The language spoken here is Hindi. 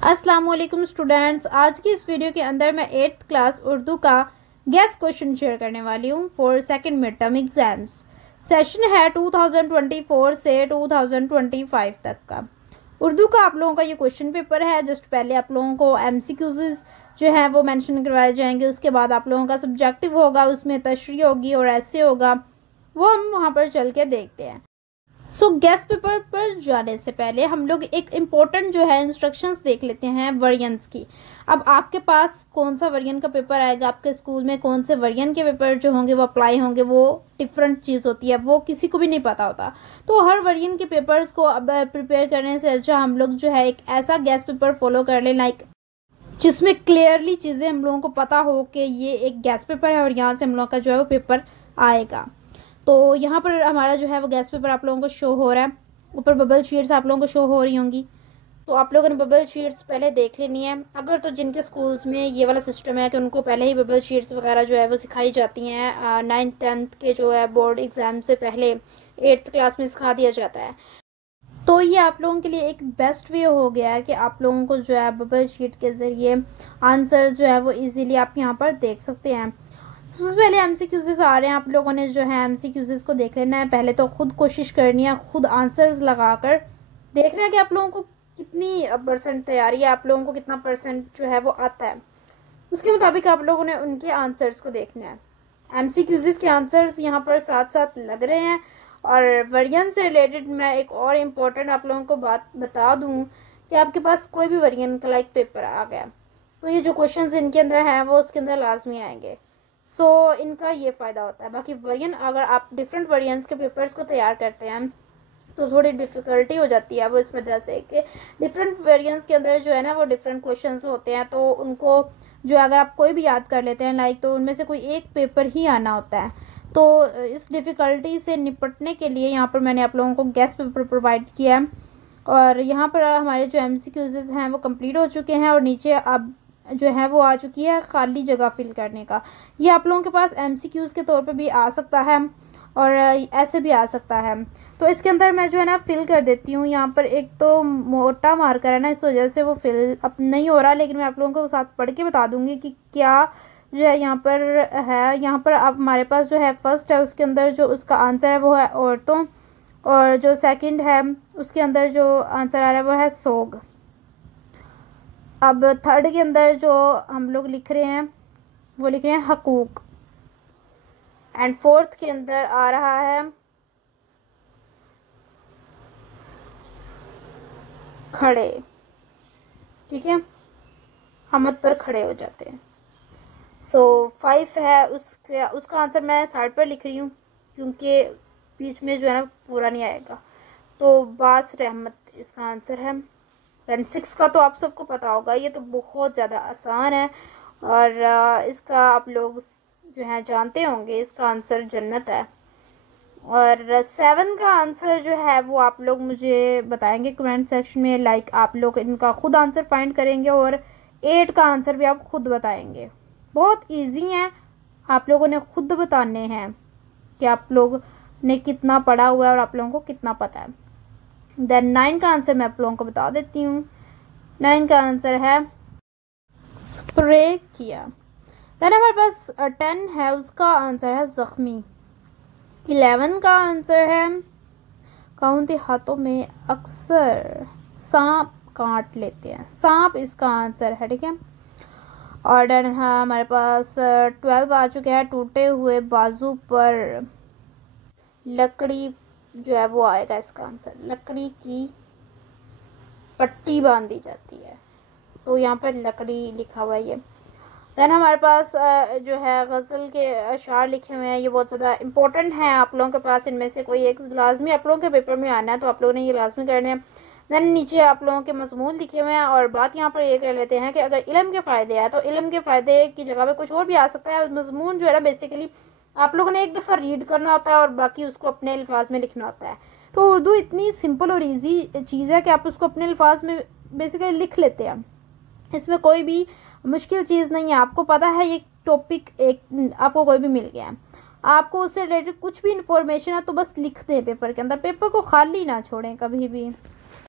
अस्सलाम वालेकुम स्टूडेंट्स, आज की इस वीडियो के अंदर मैं 8th क्लास उर्दू का गेस्ट क्वेश्चन शेयर करने वाली हूँ for second mid term exams. Session है 2024 से 2025 तक का। उर्दू का आप लोगों का ये क्वेश्चन पेपर है। जस्ट पहले आप लोगों को एमसीक्यूज जो है वो मेंशन करवाए जाएंगे, उसके बाद आप लोगों का सब्जेक्टिव होगा, उसमें तशरीह होगी और ऐसे होगा, वो हम वहाँ पर चल के देखते हैं। सो गेस्ट पेपर पर जाने से पहले हम लोग एक इम्पोर्टेंट जो है इंस्ट्रक्शंस देख लेते हैं वर्जन्स की। अब आपके पास कौन सा वर्जन का पेपर आएगा, आपके स्कूल में कौन से वर्जन के पेपर जो होंगे वो अप्लाई होंगे, वो डिफरेंट चीज़ होती है, वो किसी को भी नहीं पता होता। तो हर वर्जन के पेपर्स को अब प्रिपेयर करने से अच्छा हम लोग जो है एक ऐसा गेस्ट पेपर फॉलो कर लें लाइक जिसमें क्लियरली चीज़ें हम लोगों को पता हो कि ये एक गेस्ट पेपर है और यहाँ से हम लोगों का जो है वो पेपर आएगा। तो यहाँ पर हमारा जो है वो गेस्ट पेपर आप लोगों को शो हो रहा है। ऊपर बबल शीट्स आप लोगों को शो हो रही होंगी, तो आप लोगों ने बबल शीट्स पहले देख लेनी है। अगर तो जिनके स्कूल्स में ये वाला सिस्टम है कि उनको पहले ही बबल शीट्स वगैरह जो है वो सिखाई जाती हैं, 9th 10th के जो है बोर्ड एग्जाम से पहले 8th क्लास में सिखा दिया जाता है, तो ये आप लोगों के लिए एक बेस्ट वे हो गया है कि आप लोगों को जो है बबल शीट के ज़रिए आंसर जो है वो इजीली आप यहाँ पर देख सकते हैं। सबसे पहले एमसीक्यूज़ आ रहे हैं, आप लोगों ने जो है एमसीक्यूज़ को देख लेना है। पहले तो खुद कोशिश करनी है, खुद आंसर्स लगाकर देखना है कि आप लोगों को कितनी परसेंट तैयारी है, आप लोगों को कितना परसेंट जो है वो आता है, उसके मुताबिक आप लोगों ने उनके आंसर्स को देखना है। एमसीक्यूज़ के आंसर्स यहाँ पर साथ साथ लग रहे हैं। और वर्जन से रिलेटेड मैं एक और इम्पोर्टेंट आप लोगों को बात बता दूँ कि आपके पास कोई भी वर्जन का लाइक पेपर आ गया तो ये जो क्वेश्चन इनके अंदर हैं वो उसके अंदर लाजमी आएंगे। सो इनका ये फ़ायदा होता है। बाकी वर्जन अगर आप डिफरेंट वर्जन्स के पेपर्स को तैयार करते हैं तो थोड़ी डिफ़िकल्टी हो जाती है, वो इस वजह से कि डिफरेंट वर्जन्स के अंदर जो है ना वो डिफरेंट क्वेश्चंस होते हैं, तो उनको जो अगर आप कोई भी याद कर लेते हैं लाइक तो उनमें से कोई एक पेपर ही आना होता है। तो इस डिफ़िकल्टी से निपटने के लिए यहाँ पर मैंने आप लोगों को गेस्ट पेपर प्रोवाइड किया है। और यहाँ पर हमारे जो एमसीक्यूज़ हैं वो कंप्लीट हो चुके हैं और नीचे अब जो है वो आ चुकी है खाली जगह फिल करने का। ये आप लोगों के पास एमसीक्यूज़ के तौर पे भी आ सकता है और ऐसे भी आ सकता है। तो इसके अंदर मैं जो है ना फिल कर देती हूँ। यहाँ पर एक तो मोटा मार्कर है ना, इस वजह से वो फिल अब नहीं हो रहा, लेकिन मैं आप लोगों को साथ पढ़ के बता दूंगी कि क्या जो है यहाँ पर है। यहाँ पर अब हमारे पास जो है फर्स्ट है उसके अंदर जो उसका आंसर है वो है औरतों, और जो सेकंड है उसके अंदर जो आंसर आ रहा है वो है सोग। अब थर्ड के अंदर जो हम लोग लिख रहे हैं वो लिख रहे हैं हकूक, एंड फोर्थ के अंदर आ रहा है खड़े। ठीक है, हमद पर खड़े हो जाते हैं। सो 5 है उसका आंसर मैं साइड पर लिख रही हूँ क्योंकि बीच में जो है ना पूरा नहीं आएगा। तो बास रहमत इसका आंसर है। देन 6 का तो आप सबको पता होगा, ये तो बहुत ज़्यादा आसान है और इसका आप लोग जो है जानते होंगे, इसका आंसर जन्नत है। और 7 का आंसर जो है वो आप लोग मुझे बताएंगे कमेंट सेक्शन में, लाइक आप लोग इनका खुद आंसर फाइंड करेंगे। और 8 का आंसर भी आप खुद बताएंगे। बहुत इजी है, आप लोगों ने खुद बताने हैं कि आप लोग ने कितना पढ़ा हुआ है और आप लोगों को कितना पता है। देन 9 का आंसर मैं आप लोगों को बता देती हूँ। 9 का आंसर है स्प्रे किया। देन हमारे पास 10 है, उसका आंसर है जख्मी। 11 का आंसर है काउंटी हाथों में अक्सर सांप काट लेते हैं, सांप इसका आंसर है। ठीक है, और देन हमारे पास 12 आ चुके हैं, टूटे हुए बाजू पर लकड़ी जो है वो आएगा इसका आंसर। लकड़ी की पट्टी बांधी जाती है, तो यहाँ पर लकड़ी लिखा हुआ है ये। देन हमारे पास जो है गज़ल के अशार लिखे हुए हैं, ये बहुत ज़्यादा इंपॉर्टेंट हैं आप लोगों के पास। इनमें से कोई एक लाजमी आप लोगों के पेपर में आना है, तो आप लोगों ने ये लाजमी करने हैं। देन नीचे आप लोगों के मजमून लिखे हुए हैं, और बात यहाँ पर ये कर लेते हैं कि अगर इल्म के फ़ायदे हैं तो इल्म के फ़ायदे की जगह पे कुछ और भी आ सकता है। मजमून जो है ना बेसिकली आप लोगों ने एक दफ़ा रीड करना होता है और बाकी उसको अपने अल्फाज में लिखना होता है। तो उर्दू इतनी सिंपल और ईजी चीज़ है कि आप उसको अपने अल्फाज में बेसिकली लिख लेते हैं, इसमें कोई भी मुश्किल चीज़ नहीं है। आपको पता है ये टॉपिक एक आपको कोई भी मिल गया है, आपको उससे रिलेटेड कुछ भी इंफॉर्मेशन है तो बस लिख दें पेपर के अंदर, पेपर को खाली ना छोड़ें कभी भी।